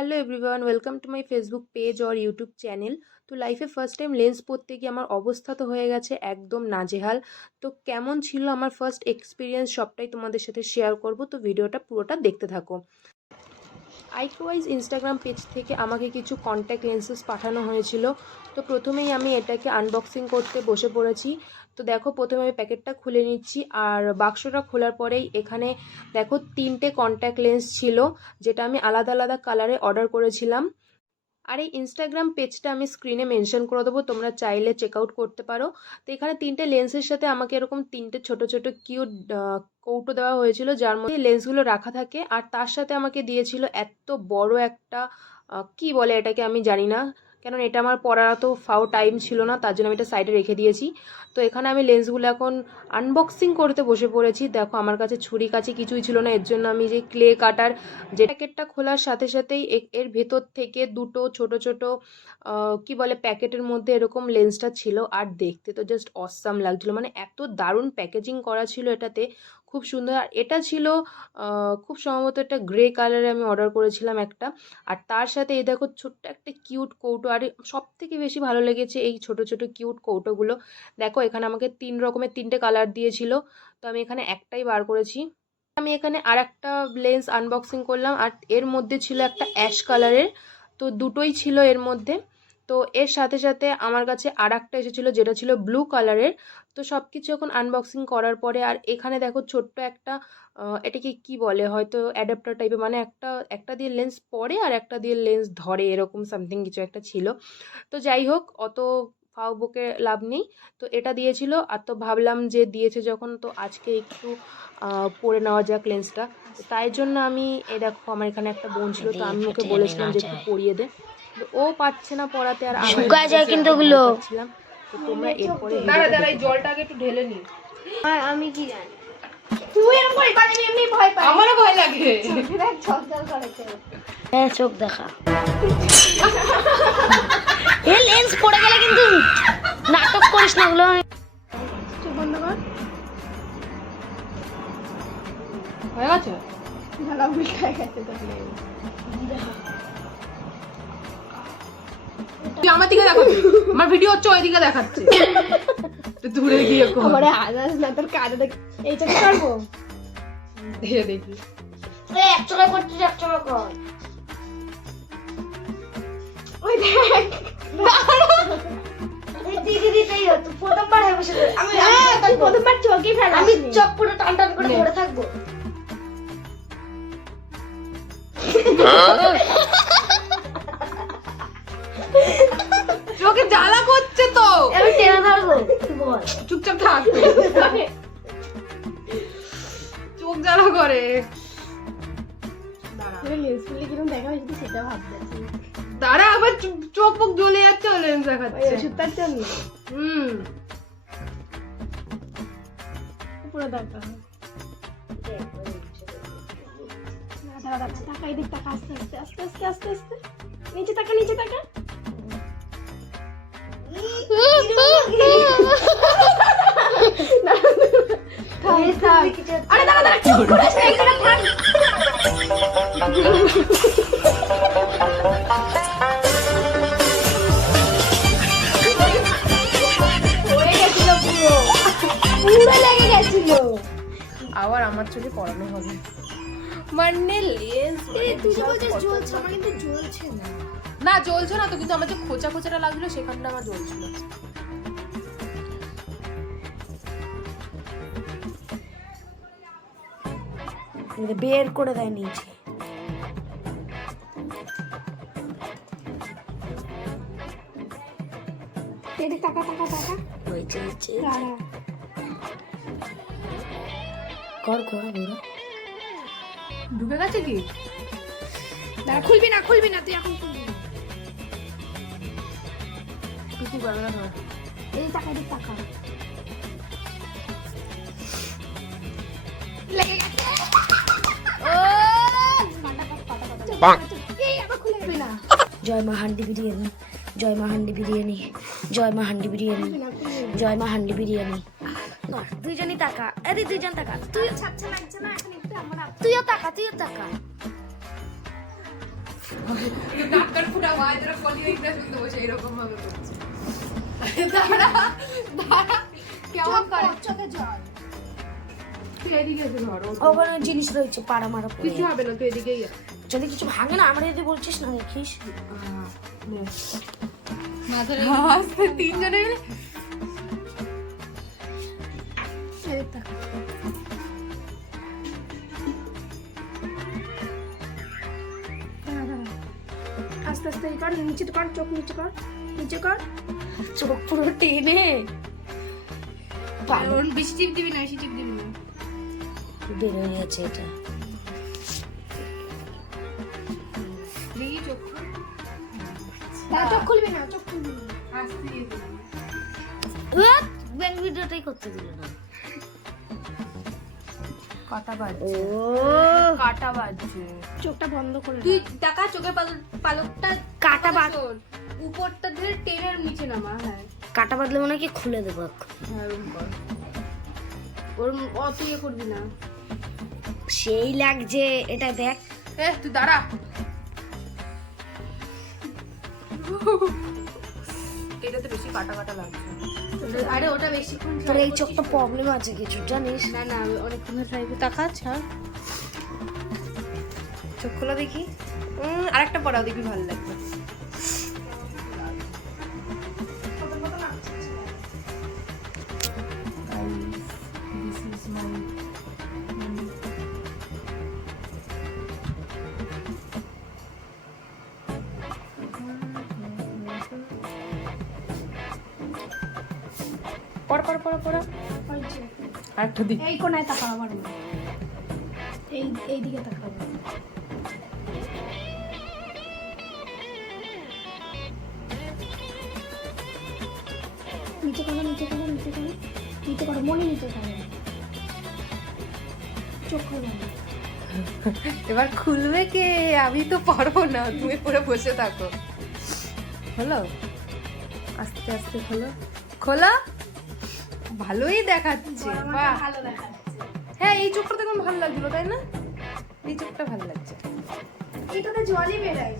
Hello everyone, welcome to my Facebook page or YouTube channel. তো লাইফে first time lens পরতে গিয়ে আমার অবস্থা তো হয়ে গেছে একদম নাজেহাল। তো কেমন ছিল আমার ফার্স্ট এক্সপিরিয়েন্স সবটাই তোমাদের সাথে শেয়ার করব, তো ভিডিওটা পুরোটা দেখতে থাকো। আইক্রোয়াইজ ইনস্টাগ্রাম পেজ থেকে আমাকে কিছু কন্ট্যাক্ট লেন্সেস পাঠানো হয়েছিল। তো প্রথমেই আমি এটাকে আনবক্সিং করতে বসে পড়েছি। তো দেখো, প্রথমে আমি প্যাকেটটা খুলে নিচ্ছি, আর বাক্সটা খোলার পরেই এখানে দেখো 3টে কন্ট্যাক্ট লেন্স ছিল, যেটা আমি আলাদা আলাদা কালারে অর্ডার করেছিলাম। আর এই ইনস্টাগ্রাম পেজটা আমি স্ক্রিনে মেনশন করে দেবো, তোমরা চাইলে চেক আউট করতে পারো। তো এখানে 3টে লেন্সের সাথে আমাকে এরকম 3টে ছোট ছোট কিউট কৌটো দেওয়া হয়েছিল, যার মধ্যে লেন্সগুলো রাখা থাকে। আর তার সাথে আমাকে দিয়েছিল এত বড় একটা কি বলে এটাকে আমি জানি না, কারণ এটা আমার পড়ার তো ফাও টাইম ছিল না, তার জন্য আমি এটা সাইডে রেখে দিয়েছি। তো এখানে আমি লেন্সগুলো এখন আনবক্সিং করতে বসে পড়েছি। দেখো, আমার কাছে ছুরি কাছে কিছুই ছিল না, এর জন্য আমি যে ক্লে কাটার, যে প্যাকেটটা খোলার সাথে সাথেই এর ভেতর থেকে দুটো ছোট ছোট কি বলে প্যাকেটের মধ্যে এরকম লেন্সটা ছিল। আর দেখতে তো জাস্ট অসাম লাগছিল, মানে এত দারুণ প্যাকেজিং করা ছিল এটাতে, খুব সুন্দর। আর এটা ছিল খুব সম্ভবত একটা গ্রে কালারে আমি অর্ডার করেছিলাম একটা। আর তার সাথে এই দেখো ছোট্ট একটা কিউট কৌটো। আর সব থেকে বেশি ভালো লেগেছে এই ছোট ছোট কিউট কৌটোগুলো। দেখো, এখানে আমাকে 3টে কালার দিয়েছিল, তো আমি এখানে একটাই বার করেছি। আমি এখানে আর একটা লেন্স আনবক্সিং করলাম, আর এর মধ্যে ছিল একটা অ্যাশ কালারের। তো দুটোই ছিল এর মধ্যে। তো এর সাথে সাথে আমার কাছে আর একটা এসেছিলো, যেটা ছিল ব্লু কালারের। তো সব কিছু এখন আনবক্সিং করার পরে, আর এখানে দেখো ছোট্ট একটা এটাকে কি বলে, হয়তো অ্যাডাপ্টার টাইপের, মানে একটা একটা দিয়ে লেন্স পড়ে আর একটা দিয়ে লেন্স ধরে, এরকম সামথিং কিছু একটা ছিল। তো যাই হোক, অত ফাও বকে লাভ নেই। তো এটা দিয়েছিল, আর তো ভাবলাম যে দিয়েছে যখন, তো আজকে একটু পরে নেওয়া যাক লেন্সটা। তাই জন্য আমি দেখো, আমার এখানে একটা বোন ছিল, তো আমি ওকে বলেছিলাম যে একটু পরিয়ে দে। ও পাচ্ছে না পড়াতে, আর আমি কিন্তু ওগুলো পাচ্ছিলাম। তো তোমরা এরপরে জলটা আগে একটু ঢেলে নি। আমি কি জানি, তুই এরকম করে বাজে, আমি এমনি ভয় পাই, আমারও ভয় লাগে। চোখ জল করেছে, হ্যাঁ চোখ দেখা। এই লেন্স পড়ে গেলে কিন্তু নাটক করিস না, ওগুলো চোখ বন্ধ কর। হয়ে গেছে, ঝালা উল্টায় গেছে তো। তুই আমার দিকে দেখো, আমার ভিডিও হচ্ছে ওই দিকে দেখাচ্ছে, তো দূরে গিয়ে কর। আমারে আজাস না তোর কানে দেখ, এই চোখ করবো দেখে দেখি। এই এক চোখে করছিস, এক চোখে কর। ওই দেখ, এই দিকে দিতেই হতো, প্রথমবার হবে সেটা। আমি তুই প্রথমবার চোখই ফেলা, আমি চোখ পুরো টান টান করে ধরে থাকবো। চোখে জ্বালা করছে তো, আমি টেনে ধরবো, তুই বল। চুপচাপ থাক। চোখ জ্বালা করে। তোর লেন্স খুলে কিরকম দেখা হয়েছে সেটা ভাবতে। দাঁড়া, আবার চোখ মুখ জ্বলে যাচ্ছে, লেন্স ওই দেখাচ্ছে। ওষুধটার জন্য পুরো দরকার। দাঁড়া দাঁড়া, টাকা এদিক, টাকা আস্তে আস্তে আস্তে আস্তে আস্তে আস্তে, নিচে টাকা, নিচে টাকা। আরে দাঁড়া দাঁড়া, চুপ করে আসলে একটা থাক। হয়ে গেছিল পুরো, পুরো লেগে গেছিল। আবার আমার চোখে পড়ানো হবে মানে লেন্স। তুই যে বলছিস জ্বলছে, আমার কিন্তু জ্বলছে না। না জ্বলছে না তো, কিন্তু আমার যে খোঁচা খোঁচাটা লাগছিল সেখানটা আমার জ্বলছিল। বের করে দেয় নিচে। এদিক টাকা, টাকা টাকা। হয়েছে হয়েছে, দাঁড়া, কর ঘোরা ঘোরা। ঢুকে গেছে কি? দাঁড়া, খুলবি না, খুলবি না, তুই এখন খুলবি না। কিছু করবে না তোমার। এদিক টাকা, এদিক টাকা। লেগে গেছে। এই আবার খুলে যাবে না। জয় মা হান্ডি বিরিয়ানি, জয় মা হান্ডি বিরিয়ানি, জয় মা হান্ডি বিরিয়ানি, জয় মা হান্ডি বিরিয়ানি। দুইজনই তাকা, এদি দুইজন তাকা, তুই ছাড়ছে লাগছে না এখন একটু, আমার তুইও তাকা, তুইও তাকা। নাক কান ফুটা হয় তোরা কলিংটা শুনতে বসে এরকম ভাবে করছে। দাঁড়া দাঁড়া কেমন করে চোখে জল। তুই এদিকে এসে ধর ওখানে জিনিস রয়েছে পাড়া মারা পড়ে কিছু হবে না তুই এদিকেই আয়। যদি কিছু ভাঙে না আমরা যদি বলছিস না দেখিস আস্তে তিনজনে মিলে এদিক তাকা। দাঁড়া, দাঁড়া। আস্তে আস্তে এই কর, নিচে কর, চোখ নিচে কর, নিচে কর। চোখ পুরো টেনে ওর বেশি টিপ দিবি না, বেশি টিপ দিবি না। বেরোয় গেছে এটা দেখি চোখ খুল। দাঁড়া, চোখ খুলবি না, চোখ খুলবি না। আস্তে দিয়ে দিলাম। ব্যাংক ভিডিওটাই করতে দিল না কাটা ও বাজছে কাটা বাজছে চোখটা বন্ধ করে তুই তুই টাকা চোখের পালকটা কাটা বাদ শোন, উপরটা ধরে টেনের নিচে নামা। হ্যাঁ কাটা বাদলে মনে হয় কি খুলে দেবো এখন। হ্যাঁ ওরকম কর। ওর অত ইয়ে করবি না। সেই লাগছে এটা দেখ তুই দাঁড়া। এটাতে বেশি কাটা কাটা লাগছে। আরে ওটা বেশিক্ষণ তোর এই চোখটা প্রবলেম আছে কিছু জানিস না না আমি অনেকক্ষণ ধরে ট্রাই করে তাকা ছাড় চোখ খোলা দেখি আরেকটা পড়াও দেখবি ভালো লাগবে This is my পড় পড় পড় পড় হয়েছে। আরেকটা দিক এই কোনায় তাকা আবার না। এই দিকে তাকাবো। নিচে করো, নিচে করো, নিচে করো, নিচে করো, মনে নিচে করো। চোখ খোলো না। এবার খুলবে কে আমি তো পারবো না তুমি পরে বসে থাকো হলো আস্তে আস্তে খোলো খোলা ভালোই দেখাচ্ছে বাহ ভালো দেখাচ্ছে। হ্যাঁ এই চোখটা দেখুন ভালো লাগছিল তাই না এই চোখটা ভালো লাগছে এটাতে জলই বেরায়।